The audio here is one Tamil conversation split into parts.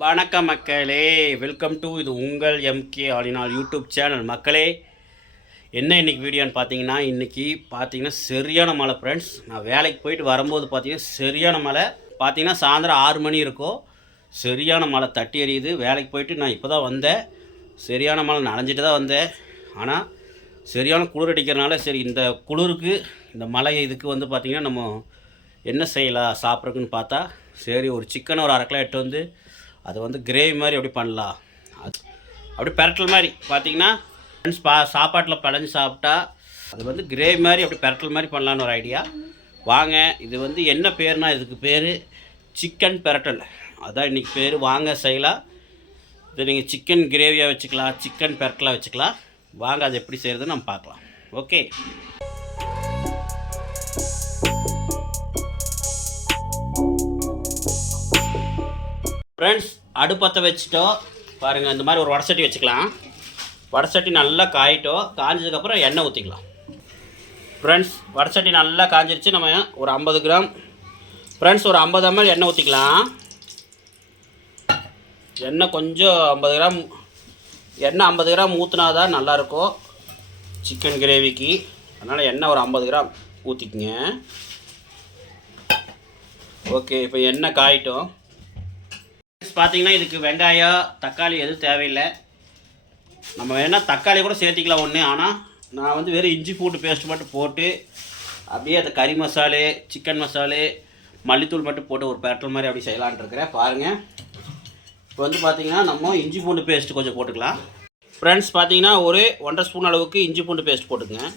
வணக்கம் மக்களே. வெல்கம் டு இது உங்கள் எம்கே ஆலினால் யூடியூப் சேனல் மக்களே என்ன இன்னைக்கு வீடியோன்னு பார்த்தீங்கன்னா இன்றைக்கி பார்த்தீங்கன்னா சரியான மழை ஃப்ரெண்ட்ஸ் நான் வேலைக்கு போயிட்டு வரும்போது பார்த்தீங்கன்னா சரியான மழை. பார்த்தீங்கன்னா சாயந்தரம் ஆறு மணி இருக்கும். சரியான மழை தட்டி எறியுது வேலைக்கு போயிட்டு நான் இப்போ தான் வந்தேன். சரியான மழை நனைஞ்சிட்டு தான் வந்தேன். ஆனால் சரியான குளிர் அடிக்கிறனால சரி இந்த குளிருக்கு இந்த மழை இதுக்கு வந்து பார்த்திங்கன்னா நம்ம என்ன செய்யலாம் சாப்பிட்றதுக்குன்னு பார்த்தா சரி ஒரு சிக்கன் ஒரு அரை கிலோ எடுத்து வந்து அதை வந்து கிரேவி மாதிரி எப்படி பண்ணலாம்? அது அப்படி பெரட்டல் மாதிரி. பார்த்தீங்கன்னா ஃப்ரெண்ட்ஸ் பா சாப்பாட்டில் பழஞ்சு சாப்பிட்டா அது வந்து கிரேவி மாதிரி அப்படி பெரட்டல் மாதிரி பண்ணலான்னு ஒரு ஐடியா வாங்க இது வந்து என்ன பேர்னா இதுக்கு பேர்? சிக்கன் பெரட்டல். அதான் இன்றைக்கி பேர். வாங்க செய்யலாம். இது நீங்கள் சிக்கன் கிரேவியாக வச்சுக்கலாம் சிக்கன் பெரட்டலாக வச்சுக்கலாம். வாங்க அது எப்படி செய்கிறதுன்னு நம்ம பார்க்கலாம். ஓகே ஃப்ரெண்ட்ஸ் அடுப்பத்தை வச்சுட்டோம். பாருங்கள் இந்த மாதிரி ஒரு வடசட்டி வச்சுக்கலாம். வடசட்டி நல்லா காயிட்டோம். காஞ்சதுக்கப்புறம் எண்ணெய் ஊற்றிக்கலாம் ஃப்ரெண்ட்ஸ் வடசட்டி நல்லா காஞ்சிருச்சு. நம்ம ஒரு ஐம்பது கிராம். ஃப்ரெண்ட்ஸ் ஒரு ஐம்பது எம்எல் எண்ணெய் ஊற்றிக்கலாம் எண்ணெய் கொஞ்சம் ஐம்பது கிராம். எண்ணெய் ஐம்பது கிராம் ஊற்றினா தான் நல்லாயிருக்கும். சிக்கன் கிரேவிக்கு அதனால் எண்ணெய் ஒரு ஐம்பது கிராம் ஊற்றிக்குங்க ஓகே இப்போ எண்ணெய் காயிட்டோம். பார்த்தீங்கன்னா இதுக்கு வெங்காயம் தக்காளி எதுவும் தேவையில்லை. நம்ம வேணால் தக்காளி கூட சேர்த்திக்கலாம் ஒன்று ஆனால் நான் வந்து வெறும் இஞ்சி பூண்டு பேஸ்ட் மட்டும் போட்டு அப்படியே அந்த கறி மசாலு சிக்கன் மசாலு மல்லித்தூள் மட்டும் போட்டு ஒரு பேட்டல் மாதிரி அப்படி செய்யலான்ட்டு இருக்கிறேன். பாருங்கள் இப்போ வந்து பார்த்தீங்கன்னா நம்ம இஞ்சி பூண்டு பேஸ்ட்டு கொஞ்சம் போட்டுக்கலாம். ஃப்ரெண்ட்ஸ் பார்த்தீங்கன்னா ஒரு ஒன்றரை ஸ்பூன் அளவுக்கு இஞ்சி பூண்டு பேஸ்ட் போட்டுக்கங்க.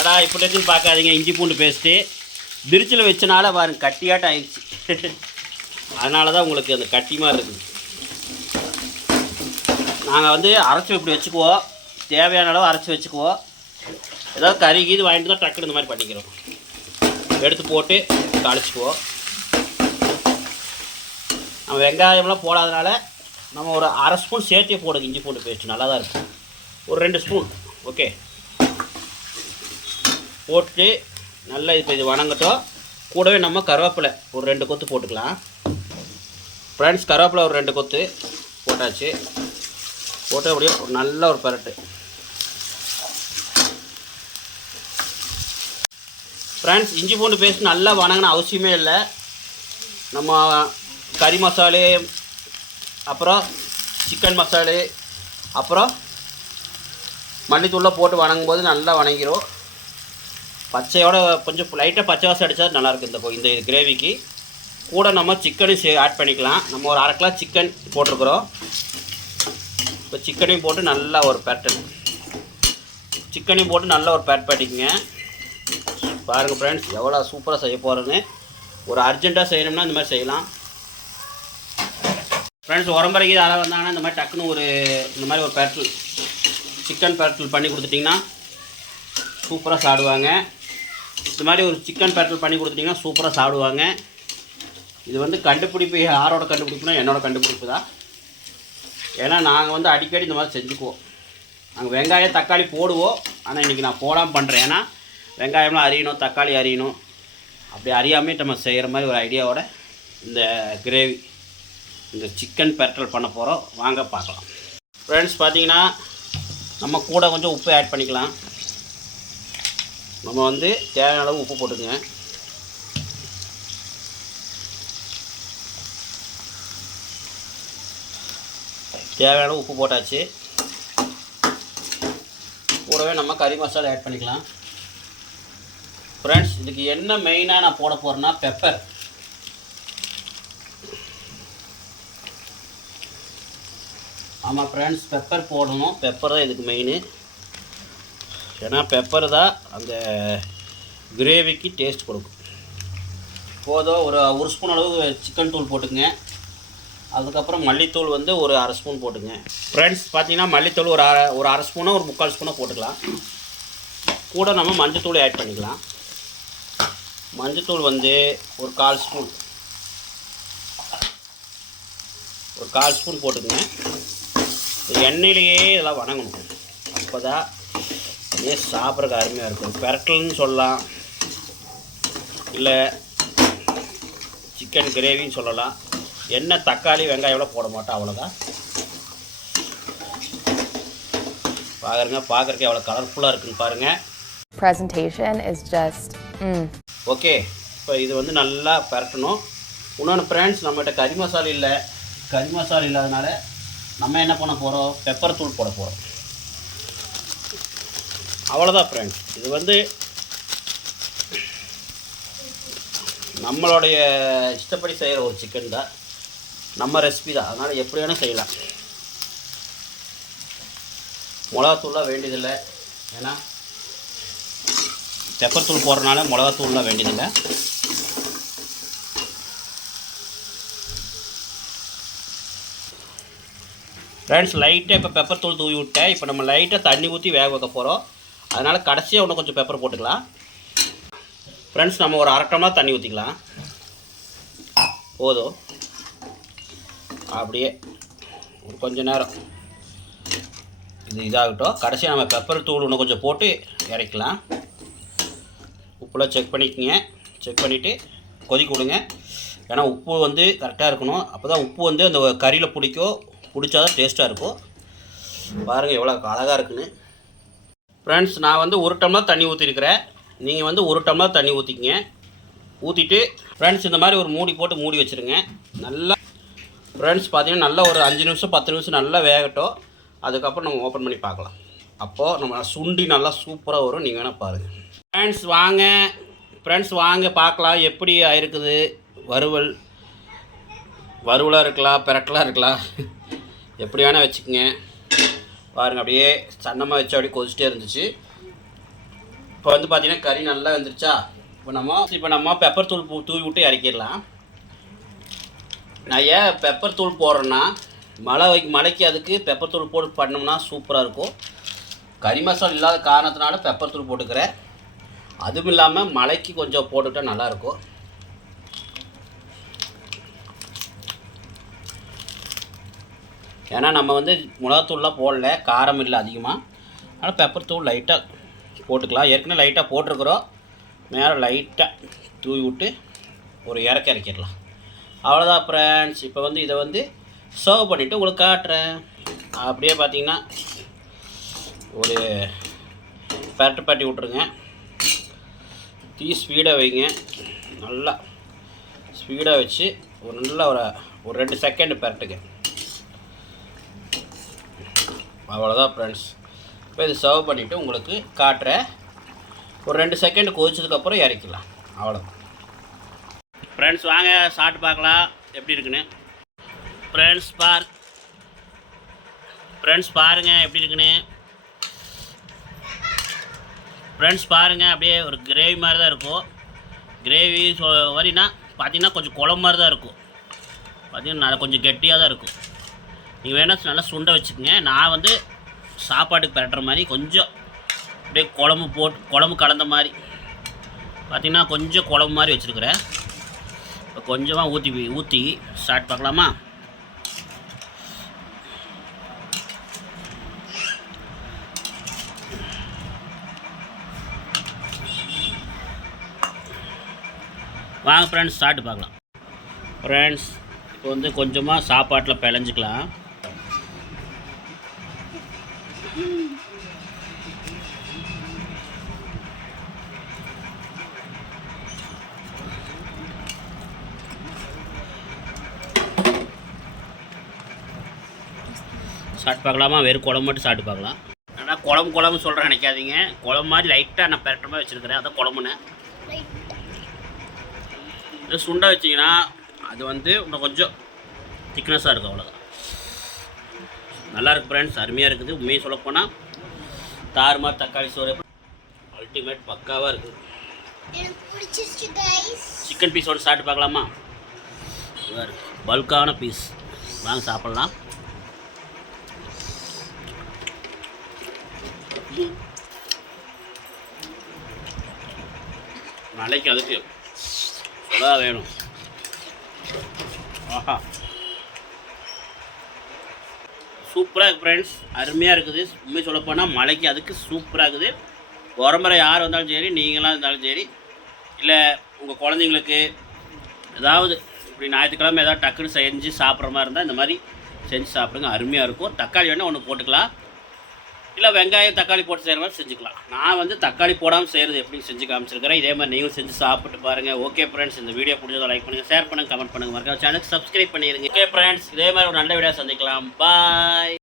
என்னடா இப்படி எதுவும் பார்க்காதீங்க இஞ்சி பூண்டு பேஸ்ட்டு பிரிட்ஜில் வச்சனால பாருங்க கட்டியாட்டம் ஆயிடுச்சு அதனால தான் உங்களுக்கு அந்த கட்டி மாதிரி இருக்குது நாங்கள் வந்து அரைச்சி இப்படி வச்சுக்குவோம். தேவையான அளவு அரைச்சி வச்சுக்குவோம். ஏதாவது கறி கீது வாங்கிட்டு தான் டக்குனு இந்த மாதிரி பண்ணிக்கிறோம். எடுத்து போட்டு தாளிச்சுக்குவோம். நம்ம வெங்காயம்லாம் போடாதனால நம்ம ஒரு அரை ஸ்பூன் சேர்த்தே போடுங்க இஞ்சி பூண்டு பேஸ்ட் நல்லா தான் இருக்கும். ஒரு ரெண்டு ஸ்பூன் ஓகே போட்டு நல்லா இப்போ இது வணங்கட்டும். கூடவே நம்ம கருவேப்பிலை ஒரு ரெண்டு கொத்து போட்டுக்கலாம். ஃப்ரெண்ட்ஸ் கருவேப்பிலை ஒரு ரெண்டு கொத்து போட்டாச்சு. போட்டு அப்படியே ஒரு நல்ல ஒரு பரட்டு. ஃப்ரெண்ட்ஸ் இஞ்சி பூண்டு பேஸ்ட் நல்லா வணங்கின அவசியமே இல்லை. நம்ம கறி மசாலு அப்புறம் சிக்கன் மசாலு அப்புறம் மல்லித்தூளில் போட்டு வணங்கும் போது நல்லா வணங்கிரும். பச்சையோட கொஞ்சம் லைட்டாக பச்சை வாசம் அடித்தா நல்லாயிருக்கும் இந்த இந்த கிரேவிக்கு கூட நம்ம சிக்கனும் சே ஆட் பண்ணிக்கலாம். நம்ம ஒரு அரை கிலோ சிக்கன் போட்டிருக்கிறோம். இப்போ சிக்கனையும் போட்டு நல்லா ஒரு பேட்டர்ன் சிக்கனையும் போட்டு நல்லா ஒரு பேட் பண்ணிக்கங்க. பாருங்கள் ஃப்ரெண்ட்ஸ் எவ்வளோ சூப்பராக செய்ய போகிறேன்னு ஒரு அர்ஜென்ட்டாக செய்யணும்னா இந்த மாதிரி செய்யலாம். ஃப்ரெண்ட்ஸ் உரம்பரைக்கு யாராவது வந்தாங்கன்னா இந்த மாதிரி டக்குன்னு ஒரு இந்த மாதிரி ஒரு பேட்டல் சிக்கன் பேட்டல் பண்ணி கொடுத்துட்டிங்கன்னா சூப்பராக சாப்பிடுவாங்க. இது மாதிரி ஒரு சிக்கன் பேட்டல் பண்ணி கொடுத்துட்டிங்கன்னா சூப்பராக சாப்பிடுவாங்க. இது வந்து கண்டுபிடிப்பு யாரோட கண்டுபிடிப்புனா என்னோட கண்டுபிடிப்பு தான். ஏன்னா நாங்கள் வந்து அடிக்கடி இந்த மாதிரி செஞ்சுக்குவோம். நாங்கள் வெங்காயம் தக்காளி போடுவோம். ஆனால் இன்றைக்கி நான் போடாமல் பண்ணுறேன் ஏன்னா வெங்காயம்லாம் அரியணும் தக்காளி அரியணும். அப்படி அறியாமே நம்ம செய்கிற மாதிரி ஒரு ஐடியாவோட இந்த கிரேவி இந்த சிக்கன் பெரட்டல் பண்ண போகிறோம் வாங்க பார்க்கலாம். ஃப்ரெண்ட்ஸ் பார்த்தீங்கன்னா நம்ம கூட கொஞ்சம் உப்பு ஆட் பண்ணிக்கலாம். நம்ம வந்து தேவையான அளவு உப்பு போட்டுக்கங்க. தேவையான அளவு உப்பு போட்டாச்சு. கூடவே நம்ம கறி மசாலா ஆட் பண்ணிக்கலாம். ஃப்ரெண்ட்ஸ் இதுக்கு என்ன மெயினாக நான் போட போகிறேன்னா பெப்பர் ஆமாம் ஃப்ரெண்ட்ஸ் பெப்பர் போடணும். பெப்பர் தான் இதுக்கு மெயின் ஏன்னா பெப்பர் தான் அந்த கிரேவிக்கு டேஸ்ட் கொடுக்கும். போதும் ஒரு ஒரு ஸ்பூன் அளவு சிக்கன் தூள் போட்டுங்க. அதுக்கப்புறம் மல்லித்தூள் வந்து ஒரு அரை ஸ்பூன் போட்டுங்க. ஃப்ரெண்ட்ஸ் பார்த்தீங்கன்னா மல்லித்தூள் ஒரு அரை ஒரு அரை ஸ்பூனோ ஒரு முக்கால் ஸ்பூனோ போட்டுக்கலாம். கூட நம்ம மஞ்சத்தூள் ஆட் பண்ணிக்கலாம். மஞ்சத்தூள் வந்து ஒரு கால் ஸ்பூன் ஒரு கால் ஸ்பூன் போட்டுக்கங்க. எண்ணெயிலேயே இதெல்லாம் வணங்கணும். அப்போ தான் அப்படியே சாப்பிட்றதுக்கு அருமையாக இருக்கும். பெரட்டல்னு சொல்லலாம். இல்லை சிக்கன் கிரேவின்னு சொல்லலாம். எண்ணெய் தக்காளி வெங்காயம்லாம் போட மாட்டோம் அவ்வளோதான் பாருங்க பார்க்குறக்கு எவ்வளோ கலர்ஃபுல்லாக இருக்குன்னு பாருங்கள் presentation is just mm. Okay இப்போ இது வந்து நல்லா பரட்டணும். இன்னொன்று ஃப்ரெண்ட்ஸ் நம்மகிட்ட கறி மசாலா இல்லை. கறி மசாலா இல்லாதனால நம்ம என்ன பண்ண போகிறோம் பெப்பர் தூள் போட போகிறோம் அவ்வளோதான் ஃப்ரெண்ட்ஸ் இது வந்து நம்மளுடைய இஷ்டப்படி செய்கிற ஒரு சிக்கன் தான். நம்ம ரெசிபி தான். அதனால் எப்படி வேணால் செய்யலாம். மிளகாத்தூள்லாம் வேண்டியதில்லை. ஏன்னா பெப்பர் தூள் போடுறனால மிளகாத்தூள்லாம் வேண்டியதில்லை. ஃப்ரெண்ட்ஸ் லைட்டாக இப்போ பெப்பர் தூள் தூவி விட்டேன். இப்போ நம்ம லைட்டாக தண்ணி ஊற்றி வேக வைக்க போகிறோம் அதனால் கடைசியாக இன்னும் கொஞ்சம் பெப்பர் போட்டுக்கலாம். ஃப்ரெண்ட்ஸ் நம்ம ஒரு அரை டம்ளர் தண்ணி ஊற்றிக்கலாம் போதும். அப்படியே ஒரு கொஞ்ச நேரம். இது இதாகட்டும். கடைசியாக நம்ம பெப்பர் தூள் இன்னும் கொஞ்சம் போட்டு இறக்கலாம் உப்புலாம் செக் பண்ணிக்கோங்க. செக் பண்ணிவிட்டு கொதிக்க விடுங்க. ஏன்னா உப்பு வந்து கரெக்டாக இருக்கணும். அப்போ தான் உப்பு வந்து அந்த கறியில் பிடிக்கும் பிடிச்சா தான் டேஸ்ட்டாக இருக்கும். பாருங்கள் எவ்வளோ அழகாக இருக்குன்னு. ஃப்ரெண்ட்ஸ் நான் வந்து ஒரு டம்ளர் தண்ணி ஊற்றிருக்கிறேன் நீங்கள் வந்து ஒரு டம்ளர் தண்ணி ஊற்றிக்கிங்க ஊற்றிட்டு ஃப்ரெண்ட்ஸ் இந்த மாதிரி ஒரு மூடி போட்டு மூடி வச்சுருங்க. நல்லா ஃப்ரெண்ட்ஸ் பார்த்தீங்கன்னா நல்லா ஒரு அஞ்சு நிமிஷம் பத்து நிமிஷம் நல்லா வேகட்டும். அதுக்கப்புறம் நம்ம ஓப்பன் பண்ணி பார்க்கலாம். அப்போது நம்ம சுண்டி நல்லா சூப்பராக வரும். நீங்கள் வேணால் பாருங்கள் ஃப்ரெண்ட்ஸ் வாங்க. ஃப்ரெண்ட்ஸ் வாங்க பார்க்கலாம். எப்படி ஆயிருக்குது? வறுவல். வறுவலாக இருக்கலாம் பிறக்கலாம் இருக்கலாம். எப்படி வேணால் வச்சுக்கோங்க. பாருங்கள் அப்படியே சன்னமாக வச்சு அப்படியே கொதிச்சிட்டே இருந்துச்சு. இப்போ வந்து பார்த்தீங்கன்னா கறி நல்லா வந்துருச்சா? இப்போ நம்ம இப்போ நம்ம பெப்பர் தூள் பூ தூவி விட்டு இறக்கிடலாம். நான் ஏன் பெப்பர் தூள் போடுறேன்னா மழை வை மழைக்கு அதுக்கு பெப்பர் தூள் போட்டு பண்ணோம்னா சூப்பராக இருக்கும். கறி மசாலா இல்லாத காரணத்தினால பெப்பர் தூள் போட்டுக்கிறேன். அதுவும் இல்லாமல் மழைக்கு கொஞ்சம் போட்டுக்கிட்டா நல்லாயிருக்கும் ஏன்னா நம்ம வந்து மிளகாத்தூள்லாம் போடல காரம் இல்லை அதிகமாக ஆனால் பெப்பர் தூள் லைட்டாக போட்டுக்கலாம். ஏற்கனவே லைட்டாக போட்டிருக்கிறோம். மேலே லைட்டாக தூவி விட்டு ஒரு இறக்க இறக்கிடலாம். அவ்வளோதான் ஃப்ரெண்ட்ஸ் இப்போ வந்து இதை வந்து சர்வ் பண்ணிவிட்டு உங்களுக்கு காட்டுறேன். அப்படியே பார்த்தீங்கன்னா ஒரு பரட்டு பரட்டி விட்ருங்க தீ ஸ்பீடாக வைங்க. நல்லா ஸ்பீடாக வச்சு ஒரு நல்ல ஒரு ஒரு ரெண்டு செகண்ட் பரட்டுங்க. அவ்வளோதான் ஃப்ரெண்ட்ஸ் இப்போ இது சர்வ் பண்ணிவிட்டு உங்களுக்கு காட்டுறேன். ஒரு ரெண்டு செகண்ட் கொதிச்சதுக்கப்புறம் இறக்கலாம் அவ்வளோதான் ஃப்ரெண்ட்ஸ் வாங்க சாப்பிட்டு பார்க்கலாம். எப்படி இருக்குன்னு. ஃப்ரெண்ட்ஸ் பார். ஃப்ரெண்ட்ஸ் பாருங்கள் எப்படி இருக்குன்னு. ஃப்ரெண்ட்ஸ் பாருங்கள் அப்படியே ஒரு கிரேவி மாதிரி தான் இருக்கும். கிரேவி சொ வரின்னா பார்த்தீங்கன்னா கொஞ்சம் குழம்பு மாதிரி தான் இருக்கும். பார்த்தீங்கன்னா நல்லா கொஞ்சம் கெட்டியாக தான் இருக்கும். நீங்கள் வேணால் நல்லா சுண்டை வச்சுக்கோங்க. நான் வந்து சாப்பாட்டுக்கு பரட்டுற மாதிரி கொஞ்சம் அப்படியே குழம்பு போட்டு குழம்பு கலந்த மாதிரி. பார்த்தீங்கன்னா கொஞ்சம் குழம்பு மாதிரி வச்சுருக்குறேன். இப்போ கொஞ்சமாக ஊற்றி ஊற்றி ஸ்டார்ட் பார்க்கலாமா? வாங்க ஃப்ரெண்ட்ஸ் ஸ்டார்ட் பார்க்கலாம். ஃப்ரெண்ட்ஸ் இப்போ வந்து கொஞ்சமாக சாப்பாட்டில் பிழைஞ்சிக்கலாம் சாப்பிட்டு பார்க்கலாமா? வெறும் குழம்பு மட்டும் சாப்பிட்டு பார்க்கலாம். ஆனால் குழம்பு குழம்பு சொல்கிறேன் நினைக்காதீங்க. குழம்பு மாதிரி லைட்டாக நான் பெரட்டுற மாதிரி வச்சுருக்கிறேன். அதான் குழம்புன்னு. இது சுண்டை வச்சிங்கன்னா அது வந்து இன்னும் கொஞ்சம் திக்னஸாக இருக்கும் அவ்வளோதான் நல்லா இருக்கு ஃப்ரெண்ட்ஸ் அருமையாக இருக்குது. உண்மையை சொல்லப்போனால் தாறுமாறு தக்காளி சோறு அல்டிமேட் பக்காவாக இருக்குது. சிக்கன் பீஸோட சாப்பிட்டு பார்க்கலாமா? பல்கான பீஸ் வாங்க சாப்பிட்லாம். நாளைக்கு அதுக்கு அதான் வேணும். ஆஹா. சூப்பராக இருக்குது ஃப்ரெண்ட்ஸ் அருமையாக இருக்குது. உண்மை சொல்லப்போனால் மலைக்கு அதுக்கு சூப்பராக இருக்குது. உரம்பரை யார் வந்தாலும் சரி நீங்களாம் இருந்தாலும் சரி இல்லை உங்கள் குழந்தைங்களுக்கு ஏதாவது இப்படி ஞாயிற்றுக்கிழமை ஏதாவது டக்குன்னு செஞ்சு சாப்பிட்ற மாதிரி இருந்தால் இந்த மாதிரி செஞ்சு சாப்பிடுங்க. அருமையாக இருக்கும். தக்காளி வேணால் ஒன்று போட்டுக்கலாம். இல்லை வெங்காயம் தக்காளி போட்டு செய்கிற மாதிரி செஞ்சுக்கலாம். நான் வந்து தக்காளி போடாமல் செய்கிறது எப்படி செஞ்சு காமிச்சிருக்கிறேன். இதே மாதிரி நீங்களும் செஞ்சு சாப்பிட்டு பாருங்கள் ஓகே ஃப்ரெண்ட்ஸ் இந்த வீடியோ பிடிச்சதை லைக் பண்ணுங்கள் ஷேர் பண்ணுங்கள் கமெண்ட் பண்ணுங்கள் மறக்காம சேனலுக்கு சப்ஸ்கிரைப் பண்ணிடுங்க ஓகே ஃப்ரெண்ட்ஸ் இதே மாதிரி ஒரு நல்ல வீடியோ சந்திக்கலாம். பாய்